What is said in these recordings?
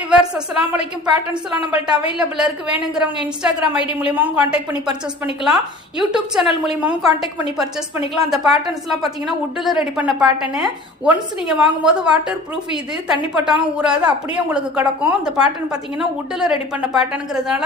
Viewers அஸ்லாம் வலைக்கும் patterns எல்லாம் நம்மள்ட்ட அவைலபிள் இருக்கு. வேணுங்கிறவங்க இன்ஸ்டாகிராம் ஐடி மூலியமாவும் காண்டாக்ட் பண்ணி பர்ச்சேஸ் பண்ணிக்கலாம். யூடியூப் சேனல் மூலியமாவும் காண்டாக்ட் பண்ணி பர்ச்சேஸ் பண்ணிக்கலாம். அந்த பேட்டர்ன்ஸ்லாம் பார்த்தீங்கன்னா உட்டில் ரெடி பண்ண பேட்டர்னு ஒன்ஸ் நீங்கள் வாங்கும்போது வாட்டர் ப்ரூஃப் இது. தண்ணி பட்டாலும் ஊறாது. அப்படியே உங்களுக்கு கிடக்கும். இந்த பேட்டர்ன் பார்த்தீங்கன்னா உட்டில் ரெடி பண்ண பேட்டர்னுங்கிறதுனால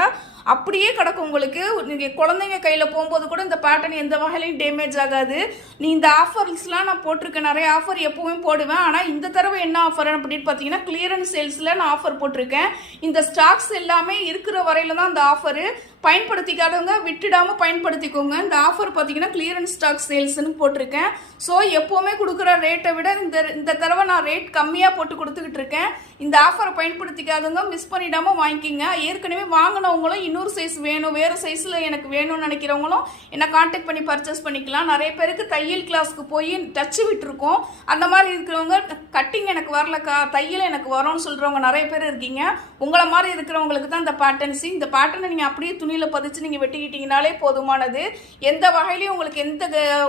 அப்படியே கிடக்கும் உங்களுக்கு. நீங்கள் குழந்தைங்க கையில் போகும்போது கூட இந்த பேட்டர்ன் எந்த வகையிலையும் டேமேஜ் ஆகாது. நீ இந்த ஆஃபர்ஸ்லாம் நான் போட்டிருக்கேன். நிறைய ஆஃபர் எப்பவுமே போடுவேன். ஆனால் இந்த தடவை என்ன ஆஃபர் அப்படின்னு பார்த்தீங்கன்னா கிளியரன்ஸ் சேல்ஸில் நான் ஆஃபர் போட்டிருக்கேன். இந்த ஸ்டாக்ஸ் எல்லாமே இருக்கிற வரையில தான் அந்த ஆஃபரு பயன்படுத்திக்காதவங்க விட்டுடாமல் பயன்படுத்திக்கோங்க. இந்த ஆஃபர் பார்த்தீங்கன்னா கிளியரன்ஸ் ஸ்டாக் சேல்ஸ்னு போட்டிருக்கேன். ஸோ எப்போவுமே கொடுக்குற ரேட்டை விட இந்த இந்த தடவை நான் ரேட் கம்மியாக போட்டு கொடுத்துக்கிட்டு இருக்கேன். இந்த ஆஃபரை பயன்படுத்திக்காதவங்க மிஸ் பண்ணிடாம வாங்கிக்கிங்க. ஏற்கனவே வாங்கினவங்களும் இன்னொரு சைஸ் வேணும். வேறு சைஸில் எனக்கு வேணும்னு நினைக்கிறவங்களும் என்னை காண்டாக்ட் பண்ணி பர்ச்சேஸ் பண்ணிக்கலாம். நிறைய பேருக்கு தையல் கிளாஸ்க்கு போய் டச்சு விட்டுருக்கோம். அந்த மாதிரி இருக்கிறவங்க கட்டிங் எனக்கு வரலக்கா தையல் எனக்கு வரும்னு சொல்கிறவங்க நிறைய பேர் இருக்கீங்க. உங்களை மாதிரி இருக்கிறவங்களுக்கு தான் இந்த பேட்டர்ன்ஸு இந்த பேட்டர்னை நீங்கள் அப்படியே துணி துணியில் பதிச்சு நீங்கள் வெட்டிக்கிட்டீங்கனாலே போதுமானது. எந்த வகையிலையும் உங்களுக்கு எந்த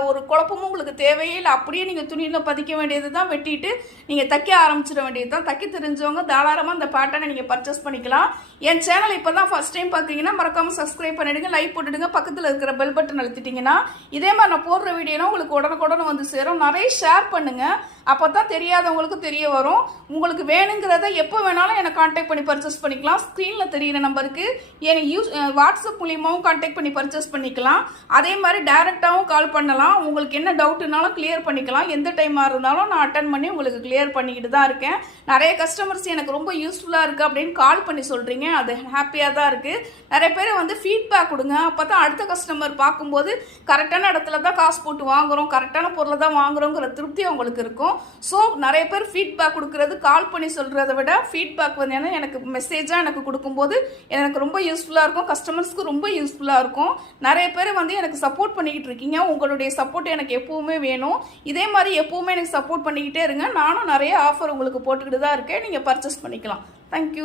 ஒரு குழப்பமும் உங்களுக்கு தேவையே இல்லை. அப்படியே நீங்கள் துணியில் பதிக்க வேண்டியது தான் வெட்டிட்டு நீங்கள் தைக்க ஆரம்பிச்சிட வேண்டியது தான் தைக்க தெரிஞ்சவங்க தாராளமாக அந்த பேட்டர்னை நீங்கள் பர்ச்சேஸ் பண்ணிக்கலாம். என் சேனல் இப்போ தான் ஃபஸ்ட் டைம் பார்க்குறீங்கன்னா மறக்காமல் சப்ஸ்கிரைப் பண்ணிடுங்க லைக் போட்டுடுங்க. பக்கத்தில் இருக்கிற பெல் பட்டன் அழுத்திட்டிங்கன்னா இதே மாதிரி நான் போடுற வீடியோனா உங்களுக்கு உடனுக்குடனே வந்து சேரும். நிறைய ஷேர் பண்ணுங்கள் அப்போ தான் தெரியாதவங்களுக்கு தெரிய வரும். உங்களுக்கு வேணுங்கிறத எப்போ வேணாலும் என்னை காண்டாக்ட் பண்ணி பர்ச்சேஸ் பண்ணிக்கலாம். ஸ்க்ரீனில் தெரியிற நம்பருக்கு எனக்கு யூஸ் வாட்ஸ்அப் மூலியமாகவும் காண்டாக்ட் பண்ணி பர்ச்சேஸ் பண்ணிக்கலாம். அதே மாதிரி டைரெக்டாகவும் கால் பண்ணலாம். உங்களுக்கு என்ன டவுட்டுனாலும் கிளியர் பண்ணிக்கலாம். எந்த டைமாக இருந்தாலும் நான் அட்டன் பண்ணி உங்களுக்கு கிளியர் பண்ணிக்கிட்டு தான் இருக்கேன். நிறைய கஸ்டமர்ஸ் எனக்கு ரொம்ப யூஸ்ஃபுல்லாக இருக்குது அப்படின்னு கால் பண்ணி சொல்கிறீங்க அது ஹாப்பியாக தான் இருக்குது நிறைய பேர் வந்து ஃபீட்பேக் கொடுங்க. அப்போ தான் அடுத்த கஸ்டமர் பார்க்கும்போது கரெக்டான இடத்துல தான் காசு போட்டு வாங்குறோம். கரெக்டான பொருளை தான் வாங்குறோங்கிற திருப்தி அவங்களுக்கு இருக்கும். ஸோ நிறைய பேர் ஃபீட்பேக் கொடுக்கறது கால் பண்ணி சொல்கிறத விட ஃபீட்பேக் வந்து ஏன்னா எனக்கு மெசேஜாக எனக்கு கொடுக்கும்போது எனக்கு ரொம்ப யூஸ்ஃபுல்லாக இருக்கும். கஸ்டமர்ஸ்க்கு ரொம்ப யூஸ்ஃபுல்லாக இருக்கும். நிறைய பேர் வந்து எனக்கு சப்போர்ட் பண்ணிக்கிட்டு இருக்கீங்க. உங்களுடைய சப்போர்ட் எனக்கு எப்போவுமே வேணும். இதே மாதிரி எப்போவுமே எனக்கு சப்போர்ட் பண்ணிக்கிட்டே இருங்க. நானும் நிறைய ஆஃபர் உங்களுக்கு போட்டுக்கிட்டு தான் இருக்கேன். நீங்கள் பர்ச்சேஸ் பண்ணிக்கலாம். தேங்க்யூ